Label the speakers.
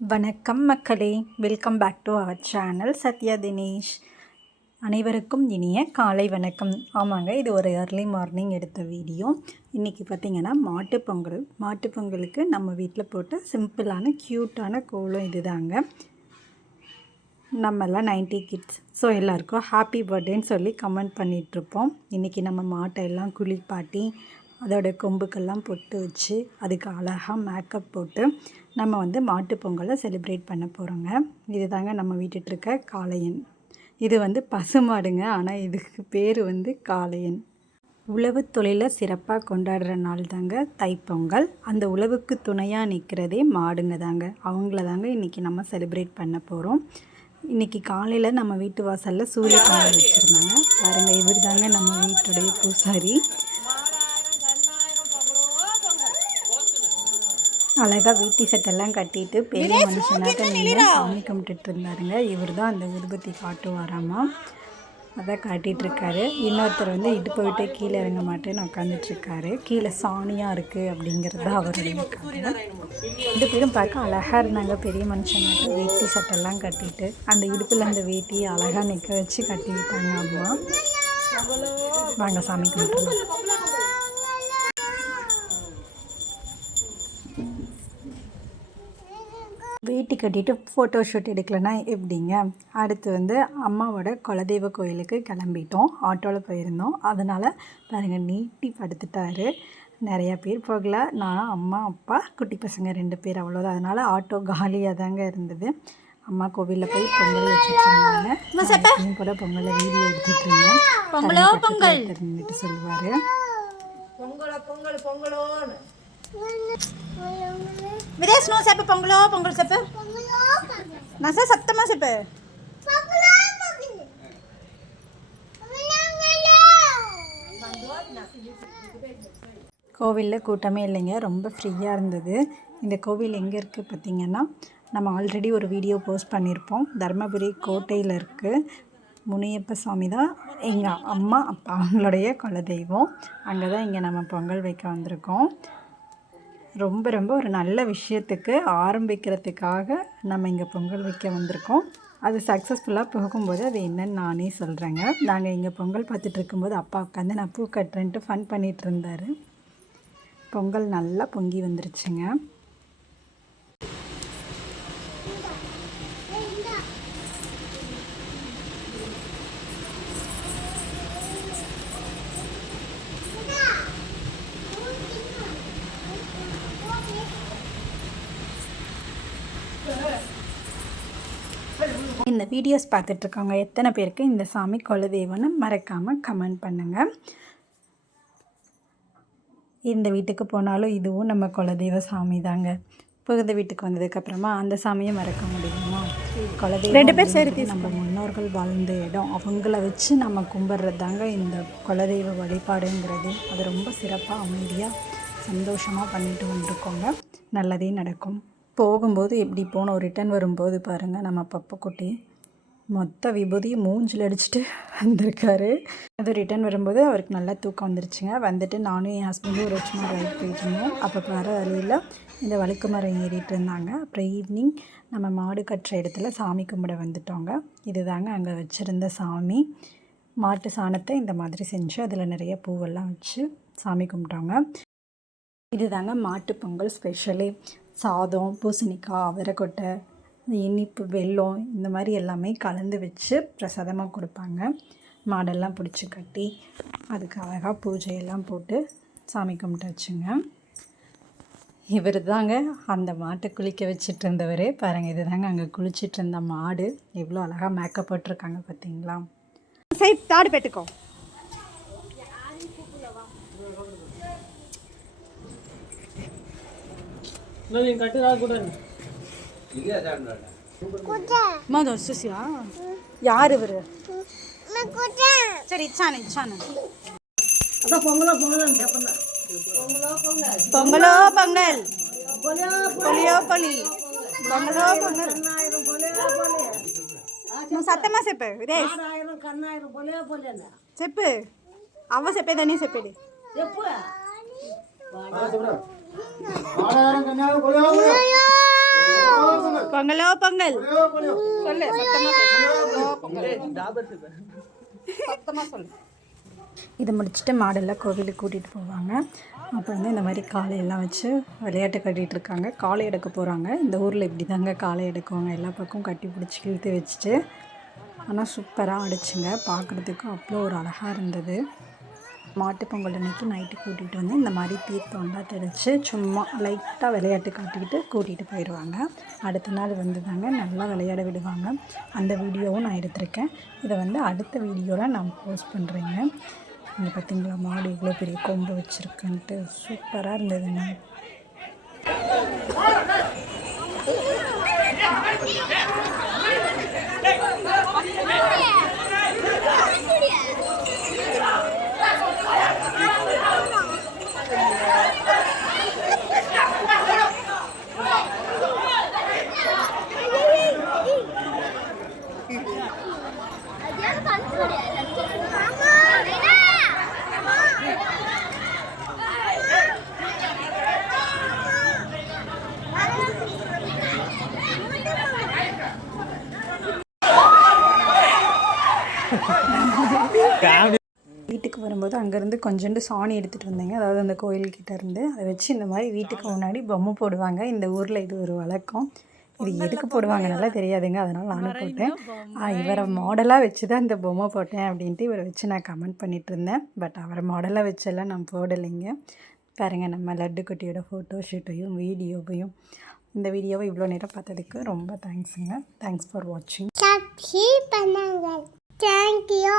Speaker 1: வணக்கம் மக்களே. Welcome back to our channel Sathya Dinesh. அனைவருக்கும் இனிய காலை வணக்கம். ஆமாங்க இது ஒரு ஏர்லி மார்னிங் எடுத்த வீடியோ இன்றைக்கி பார்த்திங்கன்னா மாட்டுப் பொங்கல். மாட்டுப் பொங்கலுக்கு நம்ம வீட்டில் போட்ட சிம்பிளான க்யூட்டான கோலம் இதுதாங்க. நம்மெல்லாம் நைன்டி கிட்ஸ் ஸோ எல்லாருக்கும் ஹாப்பி பர்த்டேன்னு சொல்லி கமெண்ட் பண்ணிகிட்ருப்போம் இன்றைக்கி நம்ம மாட்டை எல்லாம் குளிப்பாட்டி அதோட கொம்புக்கெல்லாம் பொட்டு வச்சு அதுக்கு அழகாக மேக்கப் போட்டு நம்ம வந்து மாட்டுப்பொங்கலை செலிப்ரேட் பண்ண போகிறோங்க இது தாங்க நம்ம வீட்டுட்ருக்க காளையன். இது வந்து பசுமாடுங்க ஆனால் இதுக்கு பேர் வந்து காளையன். உழவு தொழிலை சிறப்பாக கொண்டாடுற நாள் தாங்க தைப்பொங்கல். அந்த உழவுக்கு துணையாக நிற்கிறதே மாடுங்க தாங்க. அவங்கள தாங்க இன்றைக்கி நம்ம செலிப்ரேட் பண்ண போகிறோம் இன்றைக்கி காலையில் நம்ம வீட்டு வாசலில் சூரிய பொங்கல் வச்சுருந்தாங்க. பாருங்கள் இவர் தாங்க நம்ம வீட்டுடைய பூசாரி. அழகாக வேட்டி சட்டெல்லாம் கட்டிட்டு பெரிய மனுஷனாக நின்று சாமி கும்பிட்டுட்டு இருந்தாருங்க. இவர் தான் அந்த விருபத்தி காட்டுவாராமா அதான் காட்டிகிட்டு இருக்காரு. இன்னொருத்தர் வந்து இடுப்பை விட்டு கீழே இறங்க மாட்டேன்னு உட்காந்துட்ருக்காரு கீழே சாணியாக இருக்குது அப்படிங்கிறது தான் அவருடைய கதை ரெண்டு பேரும் பார்க்க அழகாக இருந்தாங்க. பெரிய மனுஷனாக வேட்டி சட்டெல்லாம் கட்டிட்டு அந்த இடுப்பில் அந்த வேட்டியை அழகாக நிற்க வச்சு கட்டி விட்டாங்க அம்மா. வாங்க சாமி கும்பிட்டுலாம். வேட்டி கட்டிட்டு ஃபோட்டோ ஷூட் எடுக்கலைன்னா எப்படிங்க? அடுத்து வந்து அம்மாவோட குலதெய்வ கோயிலுக்கு கிளம்பிட்டோம். ஆட்டோவில் போயிருந்தோம். அதனால் பாருங்கள் நீட்டி படுத்துட்டாரு. நிறையா பேர் போகல. நான் அம்மா அப்பா குட்டி பசங்க ரெண்டு பேர் அவ்வளோதான் அதனால் ஆட்டோ காலியாக தாங்க இருந்தது. அம்மா கோவிலில் போய் பொங்கல் வச்சுட்டு இருந்தாங்க. எப்பயும் போல பொங்கலை வீடியோ எடுத்துட்டு இருந்தேன்.
Speaker 2: பொங்கலோ பொங்கல்.
Speaker 1: இருந்துட்டு சொல்லுவார்.
Speaker 2: விதேஷ் நோ செப்பு பொங்கலோ பொங்கல் சப்பு? நான் சார் சத்தமாக செப்பு.
Speaker 1: கோவிலில் கூட்டமே இல்லைங்க ரொம்ப ஃப்ரீயாக இருந்தது. இந்த கோவில் எங்கே இருக்குது பார்த்திங்கன்னா நம்ம ஆல்ரெடி ஒரு வீடியோ போஸ்ட் பண்ணியிருப்போம் தர்மபுரி கோட்டையில் இருக்குது முனியப்ப சுவாமி தான் எங்கள் அம்மா அப்பா அவங்களுடைய குலதெய்வம். அங்கே தான் இங்கே நம்ம பொங்கல் வைக்க வந்திருக்கோம். ரொம்ப ரொம்ப ஒரு நல்ல விஷயத்துக்கு ஆரம்பிக்கிறதுக்காக நம்ம இங்கே பொங்கல் வைக்க வந்திருக்கோம். அது சக்ஸஸ்ஃபுல்லாக போகும்போது அது என்னன்னு நானே சொல்கிறேங்க நாங்கள் இங்கே பொங்கல் பார்த்துட்டு இருக்கும்போது அப்பா உட்காந்து நான் பூ கட்டுறேன்ட்டு ஃபன் பண்ணிகிட்டு இருந்தார். பொங்கல் நல்லா பொங்கி வந்துருச்சுங்க. இந்த வீடியோஸ் பார்த்துட்ருக்கவங்க எத்தனை பேருக்கு இந்த சாமி குலதெய்வம்னு மறக்காமல் கமெண்ட் பண்ணுங்கள் இந்த வீட்டுக்கு போனாலும் இதுவும் நம்ம குலதெய்வ சாமி தாங்க. புகுந்த வீட்டுக்கு வந்ததுக்கப்புறமா அந்த சாமியை மறக்க முடியுமா? குலதெய்வம்
Speaker 2: ரெண்டு பேர் சேர்த்து
Speaker 1: நம்ம முன்னோர்கள் வாழ்ந்த இடம். அவங்கள வச்சு நம்ம கும்பிட்றது தாங்க இந்த குலதெய்வ வழிபாடுங்கிறது. அது ரொம்ப சிறப்பாக அமைதியாக சந்தோஷமாக பண்ணிட்டு வந்திருக்கோங்க. நல்லதே நடக்கும். போகும்போது எப்படி போனோம் ரிட்டர்ன் வரும்போது பாருங்கள் நம்ம பப்பக்குட்டி மொத்த விபூதி மூஞ்சில் அடிச்சுட்டு வந்திருக்காரு. அது ரிட்டர்ன் வரும்போது அவருக்கு நல்லா தூக்கம் வந்துருச்சுங்க. வந்துட்டு நானும் என் ஹஸ்பண்டும் ஒரு வருஷமாக ரைட் போயிட்டு இருந்தோம். அப்போ வர வழியில் இந்த வழுக்கு மரம் ஏறிட்டு இருந்தாங்க. அப்புறம் ஈவினிங் நம்ம மாடு கட்டுற இடத்துல சாமி கும்பிட வந்துட்டோங்க. இதுதாங்க அங்கே வச்சுருந்த சாமி. மாட்டு சாணத்தை இந்த மாதிரி செஞ்சு அதில் நிறைய பூவெல்லாம் வச்சு சாமி கும்பிட்டோங்க. இதுதாங்க மாட்டு பொங்கல் ஸ்பெஷலி சாதம் பூசணிக்காய் அவரைக்கொட்டை இனிப்பு வெல்லம் இந்த மாதிரி எல்லாமே கலந்து வச்சு பிரசாதமாக கொடுப்பாங்க. மாடெல்லாம் பிடிச்சி கட்டி அதுக்கு அழகாக பூஜையெல்லாம் போட்டு சாமி கும்பிட்டாச்சுங்க இவர் தாங்க அந்த மாட்டை குளிக்க வச்சுட்டு இருந்தவர் பாருங்கள் இது தாங்க அங்கே குளிச்சிட்டு இருந்த மாடு. எவ்வளோ அழகாக மேக்கப் போட்டிருக்காங்க பார்த்தீங்களா?
Speaker 2: సై తాడు పెట్టుకో మాది వచ్చేసియా
Speaker 1: யார் இவர்
Speaker 2: సరే ఇచ్చాను ఇచ్చాను
Speaker 1: పొంగలో
Speaker 2: పొంగలో పొంగల్ పొలియో పొలి పొంగలో పొంగల్ నువ్వు సత్తమా చెప్పు విదేశ్ చెప్పు అవ్వ చెప్పేదని చెప్పేది
Speaker 3: ఆడారం కన్యాలు కొలియాలి
Speaker 2: பொங்கலோ பொங்கல். சொல்லு சத்தமா பேசு. பொங்கலோ பொங்கல் சத்தமா சொல்லு.
Speaker 1: இதை முடிச்சுட்டு மாடெல்லாம் கோவிலுக்கு கூட்டிகிட்டு போவாங்க. அப்போ வந்து இந்த மாதிரி காளையெல்லாம் வச்சு விளையாட்டு கட்டிகிட்டு இருக்காங்க. காளை எடுக்க போகிறாங்க. இந்த ஊரில் இப்படி தாங்க காளை எடுக்குவாங்க. எல்லா பக்கம் கட்டி பிடிச்சி இழுத்து வச்சுட்டு. ஆனால் சூப்பராக அடிச்சுங்க பார்க்குறதுக்கு அவ்வளோ ஒரு அழகாக இருந்தது. மாட்டுப் பொங்கல் அன்னைக்கு நைட்டு கூட்டிகிட்டு வந்து இந்த மாதிரி தீர்த்தம்லாம் தெளித்து சும்மா லைட்டாக விளையாட்டு காட்டிக்கிட்டு கூட்டிகிட்டு போயிடுவாங்க அடுத்த நாள் வந்து தாங்க நல்லா விளையாட விடுவாங்க அந்த வீடியோவும் நான் எடுத்திருக்கேன் இதை வந்து அடுத்த வீடியோவில் நான் போஸ்ட் பண்ணுறேங்க இங்கே பார்த்தீங்களா மாடு இவ்வளோ பெரிய கொம்பு வச்சுருக்குன்ட்டு சூப்பராக இருந்ததுங்க Yeah வரும்போது அங்கேருந்து கொஞ்சோண்டு சாணி எடுத்துகிட்டு வந்தேங்க. அதாவது அந்த கோயில்கிட்ட இருந்து அதை வச்சு இந்த மாதிரி வீட்டுக்கு முன்னாடி பொம்மை போடுவாங்க. இந்த ஊரில் இது ஒரு வழக்கம். இது எதுக்கு போடுவாங்க? நல்லா தெரியாதுங்க. அதனால் நானும் போட்டேன். ஆ, இவரை மாடலாக வச்சு தான் இந்த பொம்மை போட்டேன் அப்படின்ட்டு இவரை வச்சு நான் கமெண்ட் பண்ணிட்டு இருந்தேன். பட் அவரை மாடலாக வச்செல்லாம் நான் போடலைங்க. பாருங்க நம்ம லட்டு குட்டியோட ஃபோட்டோ ஷூட்டையும் வீடியோவையும். இந்த வீடியோவை இவ்வளோ நேரம் பார்த்ததுக்கு ரொம்ப தேங்க்ஸுங்க தேங்க்ஸ் ஃபார் வாட்சிங்
Speaker 3: சப்ஸ்கிரைப் பண்ணுங்க தேங்க்யூ